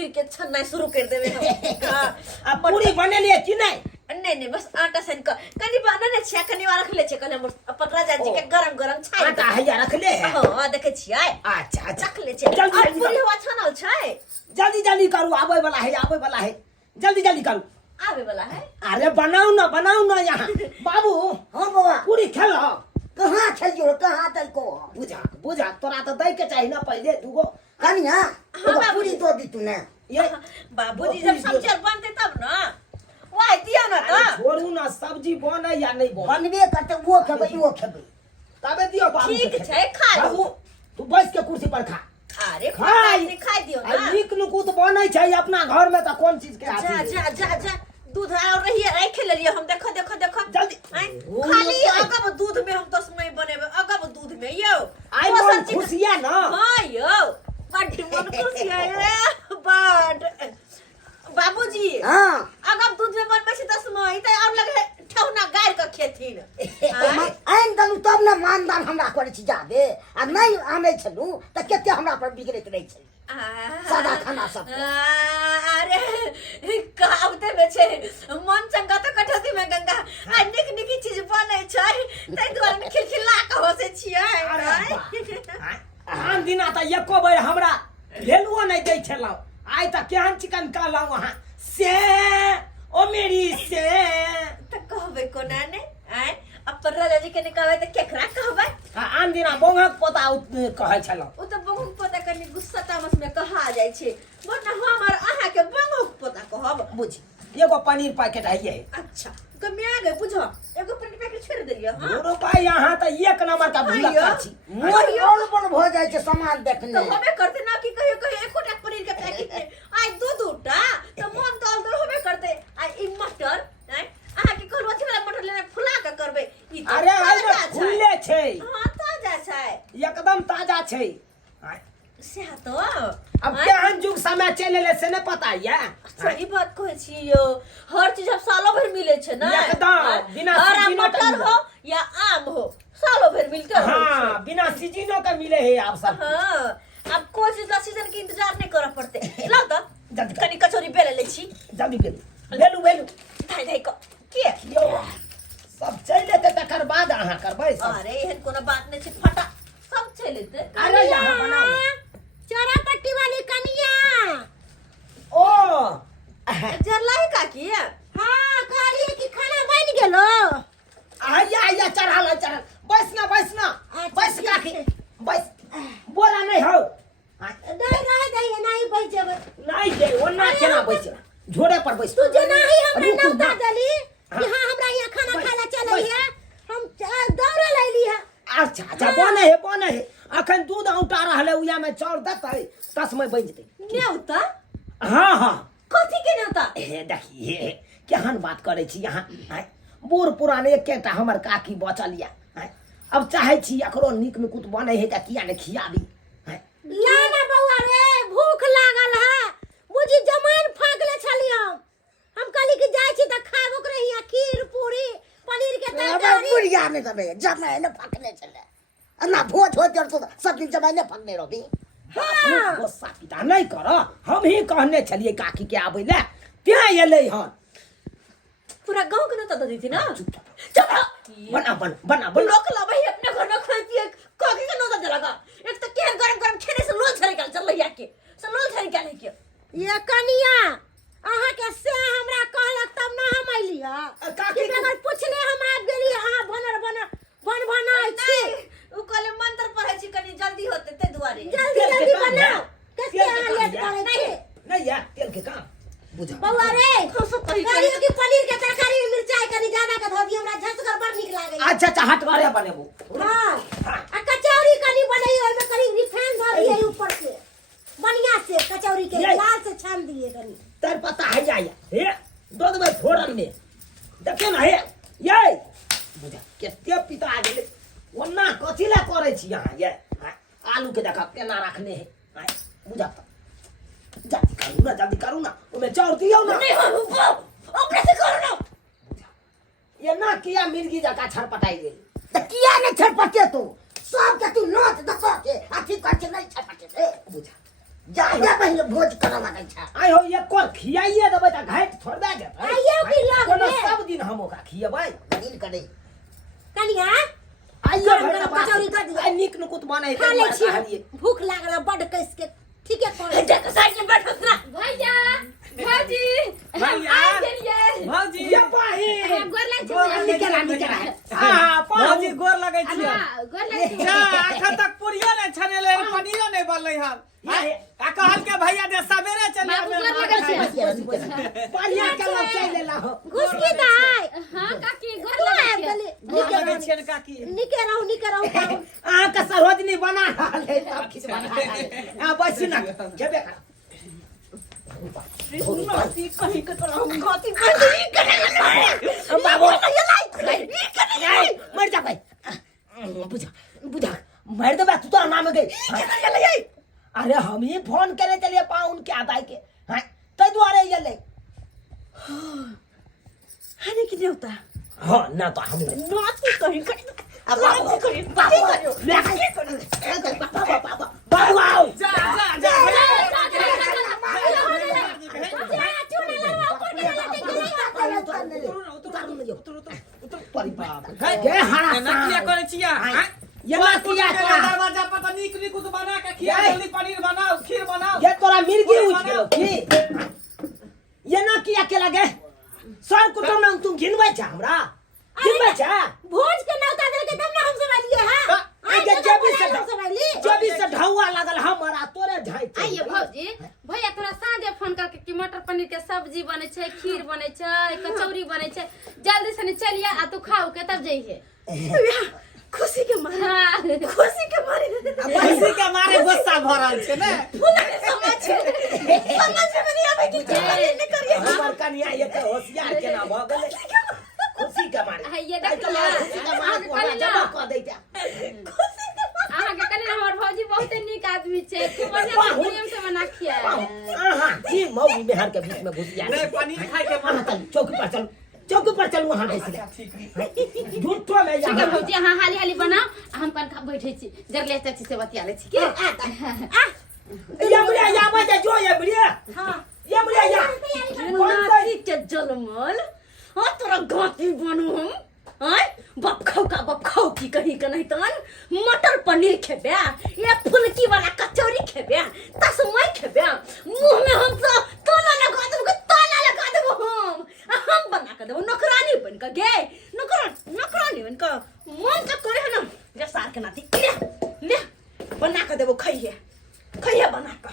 पनीर के छन्ना शुरू कर देवे हम। हां अब पूरी बनेलिए कि नहीं? नहीं बस आटा सन का कनी बनाने छिया कनी वाला रख ले छै कने अपन राजा जी के गरम गरम छाय आटा हैया रख ले है। हां देखे छियै। अच्छा अच्छा रख ले छै जल्दी और पूरी हवा छानल छै। जल्दी करू, आवे वाला है जल्दी करू। आवे वाला है। अरे बनाओ ना यहाँ बाबू। हाँ बाबा पूरी खेल कहाँ खेलियो कहाँ तल को बुझा तोरा तो दे के चाहिए ना पहले दूगो कनिया हाँ, पूरी दो दी तूने ये बाबूजी जब सब्जी बनते तब ना वाई दिया ना तो छोड़ू ना सब्जी बने या नहीं बने बनबे करते वो खेबै तबे दियो बाबू ठीक के छै खा लो। बाबू तू बैठ के कुर्सी पर खा। अरे खाई। खाई दियो आ ना। नीक नुकुत बनै छै अपना घर में तो कौन चीज के जा आती है? जा दूध और रही राख ले लियो हम। देखो जल्दी खाली अगब दूध में हम तो समय बनेबे अगब दूध में यो आई मन खुशिया ना। हां यो बड़ मन खुशिया है बड़ बाबूजी। हाँ अगब दूध में बनबे छै 10 मई त और लगे ठौना गाय के खेथिन। आइन दलू तब ने मानदान हमरा करे छी जादे आ नहीं आनै छलू त केते हमरा पर बिगड़ैत रहै छै सादा खाना सब। अरे कहावते में छै मन चंगा तो कठौती में गंगा। आ निक चीज बनै छै तै दुआरे खिलखिला के हंसे छियै। हम दिना त एको बेर हमरा भेलुओ नहीं दै छलौ। आइ त केहन चिकन कहलौ वहां से ओ मेरी से त कहबे कोना ने आय अपन राजा जी के ने कहबे त केकरा कहबे? आन दिना बोंगक पोता कहै छलौ। ओ त बहुत पता कनी गुस्सा तामस में कहा जाय छै वरना हमर आहा के बहुत पता कहब। बुझ एगो पनीर पैकेट है ये। अच्छा कमे आ गए बुझो एगो पनीर पैकेट छोड़ देलियो। हां रुपा यहाँ त एक नंबर का भूला छी। मोर बड़ भ जाय छै सामान देखने तो हमें करते ना कि कहियो एकोटा पनीर के पैकेट में आइ दूटा तो मन दल होबे करते। आ ई मटर हैं आहा के कहलवा छै वाला मटर लेना फुला के करबे ई तो अरे अरे खुले छै हां ताजा छै एकदम ताजा छै। से तो अब केहन जुग समय चले से नहीं पता है। सही बात कहै छी यो हर चीज अब सालों भर मिले छै ना एकदम बिना हरा सीजनो के मटर हो या आम हो सालों भर मिलते रहै छै। हाँ बिना सीजनों के मिले है आप सब। हां अब कोई चीज का सीजन के इंतजार नहीं करऽ पड़ते। ला तो जल्दी कर। कनी कचौरी बेले ले छी जल्दी बेलू धाई को के यो सब चले ते तकर बाद अहाँ करबै सब। अरे एहन कोनो बात नहीं छै फटा सब चले ते। अरे यहाँ बनाओ चोरा पट्टी वाली कनिया। ओ जरलाई का की हाँ कहलिए कि खाना बन गेलो। आया चढ़ा बैस ना बैस काकी बैस बोला नहीं हो नहीं बैठ जेबै नहीं दे ओना केना बैस झोड़े पर बैस तू जना ही हमरा नौता देली कि हां हमरा यहाँ खाना खाला चले है हम दौड़ा लैली है। अच्छा बने है अखन दूध औटा रहले उया में चाउर देतै तस में बन जेतै। न्योता हाँ कथी के न्योता? हे देखिए केहन बात करे छी यहाँ। बूढ़ पुरान एकेटा हमर काकी बचल या अब चाहे छी एकरो नीक नुकुत बने है त किया ने खियाबी। ला ना बौआ रे भूख लागल है मुझे जमान फागले छली हम कहली कि जाय छी त खाबो करे हिया खीर पूरी पनीर के तरकारी बुढ़िया में तबे जमाय ने फकने चले ना भोज हो जर तो सब दिन जमाय ने फकने रही। हां गुस्सा पिता नहीं कर हम ही कहने छलिए काकी के आबै ले त्या एलै हन पूरा गांव के न्योता दी थी ना। चुप बना लोग लबई अपने घर में खाई पिए काकी के न्योता देलगा। एक तो केहन गरम खेने से लोल झरे गल चल के से लोल झरे क्या नहीं किया ये कनिया अहाँ के से हमरा कहलक तब ना हम अइली काकी अगर पूछले हम आब गेली अहाँ बन बनाई छी उ कहले मंत्र पढ़ै छी कनी जल्दी होते ते दुआरे जल्दी बनाओ कैसे अहाँ लेट करे छी नहीं यार तेल के काम बुझा बौआ रे हम सब कही कहलियो कि पनीर के तरकारी में मिर्चाई कनी ज्यादा के धो दियो हमरा झसकर बड़ नीक लागे। अच्छा हट करे बनेबो। हां आ कचौरी कनी बनैयो ओमे कनी रिफाइन धर दिए ऊपर से बढ़िया से कचौरी के लाल से छान दिए कनी तर पता है आया हे दूध में फोड़न में देखे ना हे ये बुझा केते पिता आ गेले ओना कथिला करे छी यहां ये आलू के देखा केना रखने है बुझा जल्दी करू ना ओमे चाउर दियो ना। नहीं हो अपने से करो ना ये ना किया मिर्गी जका छरपटाई गेल त किया ने छटपटे तू सब के तू नोच दसो के अथी कर के नहीं छटपटे रे बुझा जा पहले भोज करवा के छा आइ हो एक और खियाइए देबै त घाट छोड़बे देबै आइयो की लग कोनो में सब दिन हम ओकरा खियबै दिन करे कनिया आइयो काम करो, कचौड़ी कर दियो। आई नीक नुकुत बनै खा ले छी कहलिए भूख लागल बड कस के ठीके कर जा के साइड में बैठो ना भैया भौजी भैया। आ गेलिए भौजी ये पाही गोर लागै छी निकला हाँ भौजी गोर लगै छियै हां गोर लागै छी जा एखन तक पूरियो नहि छनेले पनीरो नहि बनलै हन आ कहल के भैया दे सबेरे चले बाबू गोर लागै छी बढ़िया केलौ चल लेला हो घुस की दाई हां काकी गोर तू लागै आबि छी गेली गोर लगै छियन काकी निके रहू अहाँ के सरोजनी बना रहल है सब किछ बना रहल आ बस ना जेबे कर नौती कहीं के तोरा हम घाती कर दी करे बाबू ये लाई मर जा भाई बुझा मर दे तू तो नाम गई अरे हम ही फोन करे चलिए पाउन के आदाय के हां तै दुआरे ये ले हने की देवता हां ना तो हम नौती कहीं कर अब बाबू बाबू ले बाबू आओ जा जा जा ये हरा नकिया करे छियै ये नकिया का दरवाजा पर त नीक नीक बना के खिया जल्दी पनीर बनाओ खीर बनाओ ये तोरा मिर्गी उठ गेलो की ये नकिया के लगे सर कुटुम में तुम घिनबै छ हमरा घिनबै छ भोज के नौता दे के तब ना हम समझलिए हां आगे जबी से ढौआ लगल हमरा तोरे झाइ आइए भौजी भैया तोरा साँझे फोन करके कि मटर पनीर के सब्जी बने छै खीर बने छै कचौड़ी बने छै जल्दी से चलिए आ तू खाओ के तब जइहे खुशी के मारे हां खुशी के मारे पैसे के मारे गुस्सा भरल छै ने फूल के समझ में नहीं आवे कि क्या नहीं करिए हमर कन्या ये तो होशियार केना भ गेलै खुशी के मारे ये देखिए खुशी के मारे कोना जमा क दैता अहाँ के कने हमर भौजी बहुत नीक आदमी छै खूब बढ़िया से प्रेम से बना खिया आहा जी मौगी मेहर के बीच में घुसिया नहीं पनीर खाए के मन चौकी पर चलू वहां बैठ ले झूठो में ठीक है जा भौजी अहाँ हाली हाली बनाओ आ हम कन बैठे छी जरले चाची से बतिया ले छी की या बुढ़िया या बजे जो ये बुढ़िया हां या बुढ़िया या नाती के जलमल हां तोरा घाटी बनू हम हां बाप खाओ की कहीं के नहीं तन मटर पनीर खेबे ये फुलकी वाला कचौड़ी खेबे तसमै खेबे मुंह में हम तो तोला लगा देबो हम बना के देबो नौकरानी बन के गे नौकरानी बन के मन तो करे है ना जे सार के नाती ले बना के देबो खइए बना के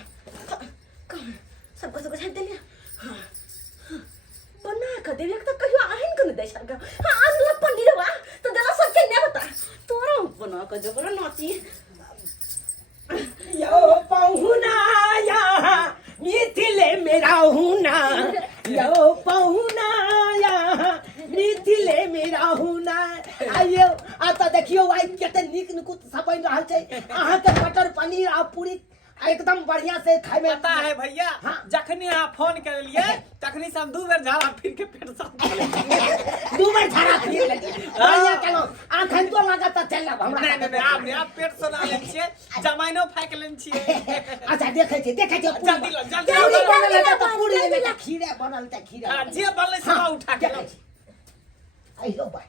सब कुछ झाड़ देलिए बना के देबे तो कहियो आहिन के दै छल हां आलू पनीर बा तो देला सब के ने बता तोरा बना के देबो नाती यो पहुना या मिथिले मेरा हुना यो पहुना या मिथिले मेरा हुना आइयो आ त देखियो आई कते नीक नुकुत सब बन रहल छै अहाँ के मटर पनीर आ पूरी एकदम बढ़िया से खाए में पता है भैया जखनी आप फोन कर लिए तखनी से हम दू बेर झाड़ा फिर के पेट साफ दू बार झाड़ा फिर लेलिए बढ़िया केलो आखन तो लागत त चल हमरा नहीं आप पेट सुना ले छिए जमाइनो फाइक लेन छिए अच्छा देखे छी जल्दी लो जल्दी बनल त पूरी में खीरे बनल त खीरे हां जे बनले से उठा के आइयो भाई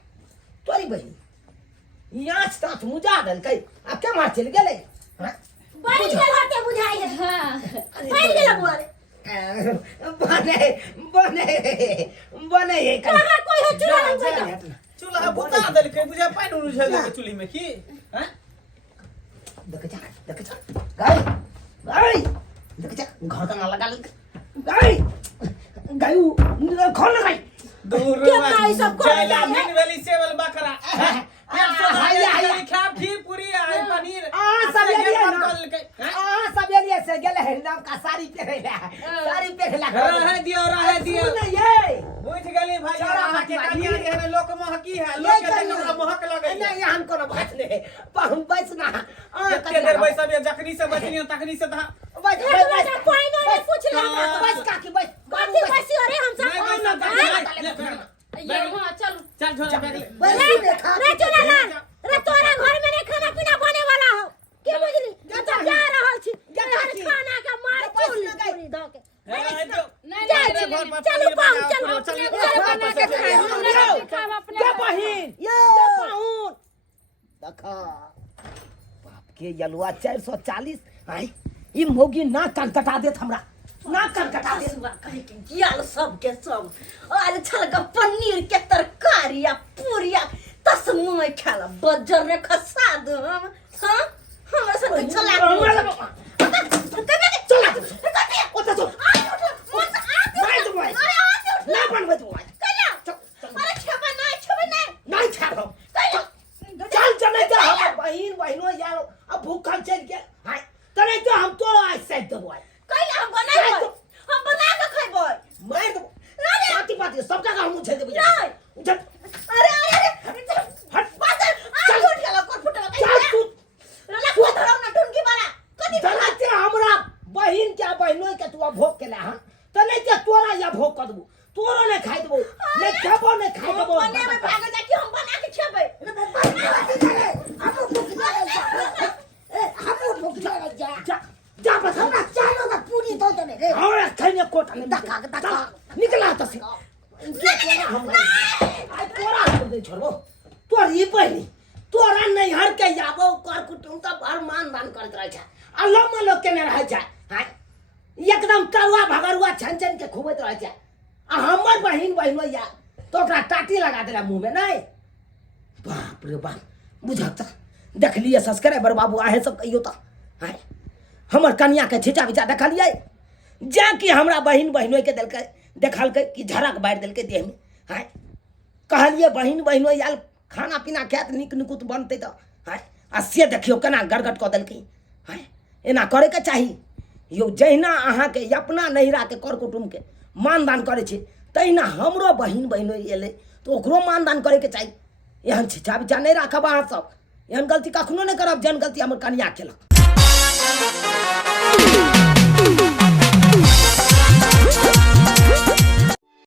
तोरी बहिनी यहाँ तात मुजा दल कई अब क्या मार चल गेले हां बड़ी गेल हते बुझाई है हां बड़ी गेल बुआरे बने ये कहां कोई हो चुरा नहीं बैठा चूल्हा बुता देल के बुझे पानी उछल के चूल्ही में की हैं देख जा गाय देख जा घर का ना लगा गाय खोल गाय दूर क्या भाई सब को जैला मीन वाली सेवल बकरा हाय खा भी पूरी आई पनीर सब ये से गेले है नाम का साड़ी पहनला रह दियो ये बुझ गेली भाई आहा के कनिया जे है लोक महकी है लोक के हमरा महक लगे नहीं हम कोनो बात नहीं हम बस ना कते देर बैस अब जखनी से बचनी तखनी से बस कोई नहीं पूछ ले बस काकी बस गाड़ी बसी अरे हम सब ये हां चलो चल झोला बैग ले रे चला ना रे तोरा घर में नहीं खाना पीना बने वाला हो के बुझली तो जा रहल छी खाना के मार देखा बाप के यलुआ 440 आई ई मोगी ना कटकटा देत हमरा ना कटकटा देत सुबह कहे के गियाल सब के सब आज छल का पनीर के तरकारी या पूरिया तस मुंह खाला बजर रे खसा दो हम हां हमरा से चला चला ओता चल नहीं तो भाई ना बनवे तो भाई अरे छबा नहीं छाड़ो चल चले जा हम बहिनो यार अब भूखल चल के हाय तने तो हम तो आज से दबो कैला हम बना के खइबो मैं तो पाती सब जगह हम उछल देबो नहीं उछल अरे हट बादल आ उठ गेला कोन फुटला चल तू रला को धरौ ना टुनकी वाला कदी तने हमरा बहिन के बहिनो के तू भोग केला हां तने के तोरा या भोग कर देबो तोरो ने खाइ देबो ने खेबो ने खाइ देबो बने में भाग जा कि हम बना के खेबै हम भूख जा जा बस हमरा चालो ना पूरी दो दे रे हमरा खैने कोटा ने धक्का निकला तो से आई तोरा दे छोड़ो तोर ई पहिली तोरा नहीं हर के जाबो कर कुटुम त भर मान दान करत रह जा अल्लाह मलो के ने रह जा हां एकदम टरुआ भगरुआ छन के खुबत रह जा आ हमर बहिनो या तो ओकरा टाटी लगा देला मुंह में नहीं बाप रे बाप बुझाता देख लिए सब्सक्राइबर बाबू आहे सब कहियो त हां हमर कन्या के छिचा बिचा देखलिए जा कि हमरा बहिनो के देखल के कि झरक बार देल के देह में हां कहलिए बहिनो याल खाना पीना खात निक निकुत बनते त हां आ से देखियो केना गड़गड़ क देल के हां एना करे के चाही यो जहिना अहाँ के अपना नहिरा के कर कुटुम के मानदान करे छे तहिना हमरो बहिनो एले तो ओकरो मानदान करे के चाही एहन छिचा बिचा नहीं राखब अहाँ सब एहन गलती कखनो नहीं करब जन गलती हमर कन्या केलक